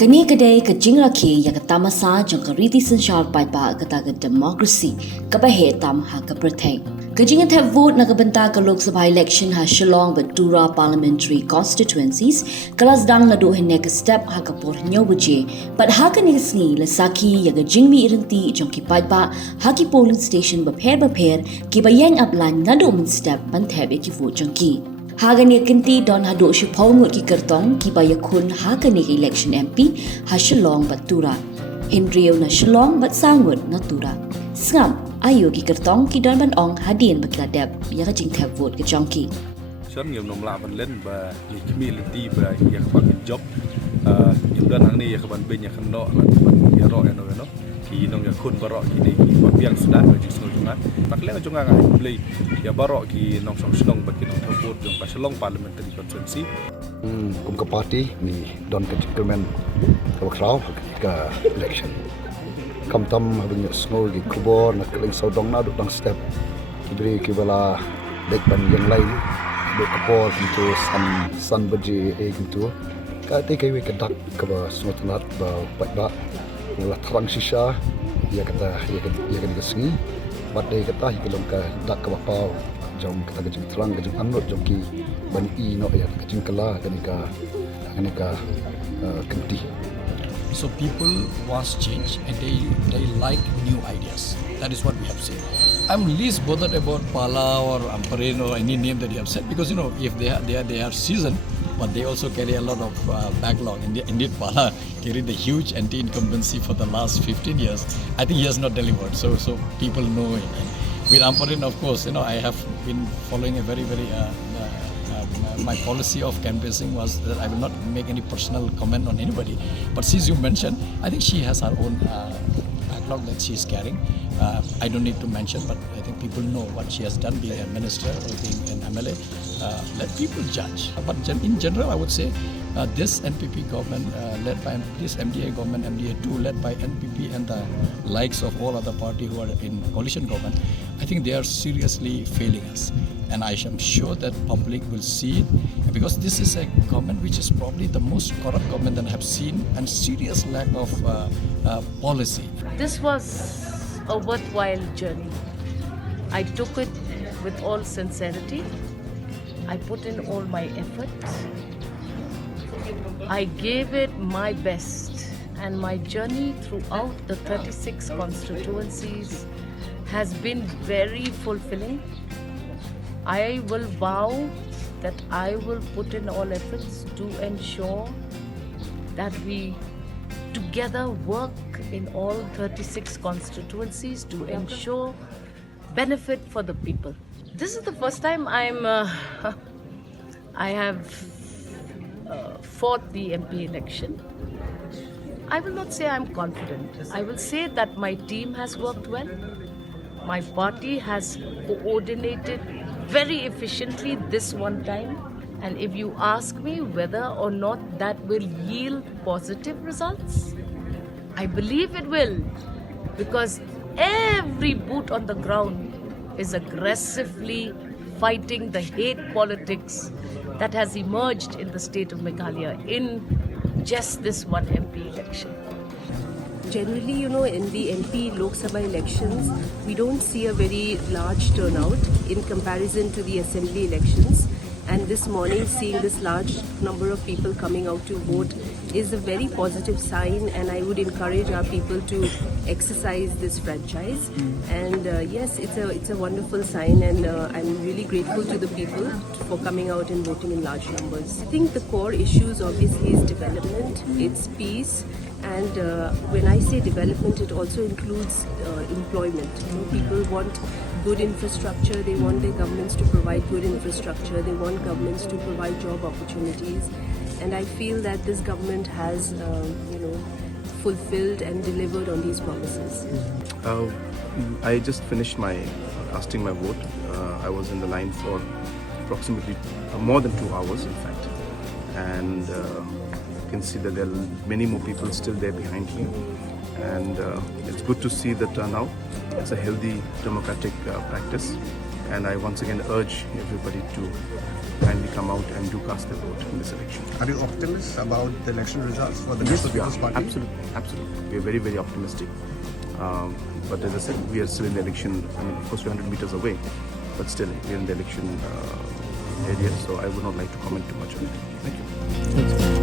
Kani kadai ka jingraki ya ka tamasa jang ka riti sanshar paipa ka ta ka democracy ka bahe tam ha ka prathai. Ka jinga the vote na ka banta ka Lok Sabha election ha Shillong Batura parliamentary constituencies kalas dang la do hene ka step ha ka por nyaw buje but ha ka ni sngi la saki ya ka jingmi irinti jang ki paipa ha ki polling station ba pher ki ba yang upline na do min step ban thebe ki vote jang ki. Hagani kinti don hado shi phawmut ki kartong ki ba yakun hagani election MP ha Shillong Batura Henryo na Shillong bat sangwat na tura Sngam ayo ki kartong ki don ban ong hadien bakla deb ya ka jing thap vote ka jongki Sớm nhiều nông lạc vẫn lên và lịch mi lịch đi và nhà các bạn job những đơn hàng này các bạn bên nhà khăn nọ là các bạn nhà rõ nhà nó thì nông nhà khôn và rõ thì này thì bạn biang sudah và chỉ số chúng ta bắt lẽ chúng ta ngày hôm nay nhà bà rõ thì nông sống Shillong bagi nông thôn vote trong Shillong parliamentary constituency cùng các party ni don ke government ke crowd ke election kam tam habing sngo gi kubor na keling saudong na dang step kibri kibala dek ban yang lain do kubor into san baji e gitu ka te kai we kedak ke ba snotanat ba ba la thrang shisha ya kata ya kan kesni bat dei kata hikelong ka dak ka ba jom kata jeng terang jeng anut jom ki ban I no ya jeng kala kanika kenti. So people wants change and they like new ideas. That is what we have seen. I'm least bothered about Pala or Amparin or any name that you have said because if they are seasoned, but they also carry a lot of backlog. Indeed, Pala carried the huge anti-incumbency for the last 15 years. I think he has not delivered. So people know it. And with Amparin, of course, I have been following a very my policy of canvassing was that I will not make any personal comment on anybody. But since you mentioned, I think she has her own backlog that she is carrying. I don't need to mention, but I think people know what she has done being a minister or being an MLA. Let people judge. But in general, I would say this NPP government led by this MDA government, MDA2 led by NPP and the likes of all other parties who are in coalition government, I think they are seriously failing us. And I am sure that public will see it because this is a government which is probably the most corrupt government that I have seen and serious lack of policy. This was a worthwhile journey. I took it with all sincerity. I put in all my effort. I gave it my best, and my journey throughout the 36 constituencies has been very fulfilling. I will vow that I will put in all efforts to ensure that we together work in all 36 constituencies to ensure benefit for the people. This is the first time I have fought the MP election. I will not say I'm confident. I will say that my team has worked well. My party has coordinated very efficiently this one time. And if you ask me whether or not that will yield positive results, I believe it will, because every boot on the ground is aggressively fighting the hate politics that has emerged in the state of Meghalaya in just this one MP election. Generally, in the MP Lok Sabha elections, we don't see a very large turnout in comparison to the assembly elections. And this morning, seeing this large number of people coming out to vote is a very positive sign, and I would encourage our people to exercise this franchise. And yes, it's a wonderful sign, and I'm really grateful to the people for coming out and voting in large numbers. I think the core issues obviously is development, it's peace, and when I say development, it also includes employment. People want good infrastructure, they want their governments to provide good infrastructure, they want governments to provide job opportunities, and I feel that this government has fulfilled and delivered on these promises. I just finished casting my vote. I was in the line for approximately more than 2 hours in fact, and you can see that there are many more people still there behind me, and it's good to see the turnout. It's a healthy democratic practice, and I once again urge everybody to kindly come out and do cast their vote in this election. Are you optimistic about the election results for the Next People's Party? Absolutely. We are very, very optimistic. But as I said, we are still in the election. I mean, of course, we're 100 meters away, but still, we're in the election area, so I would not like to comment too much on it. Thank you.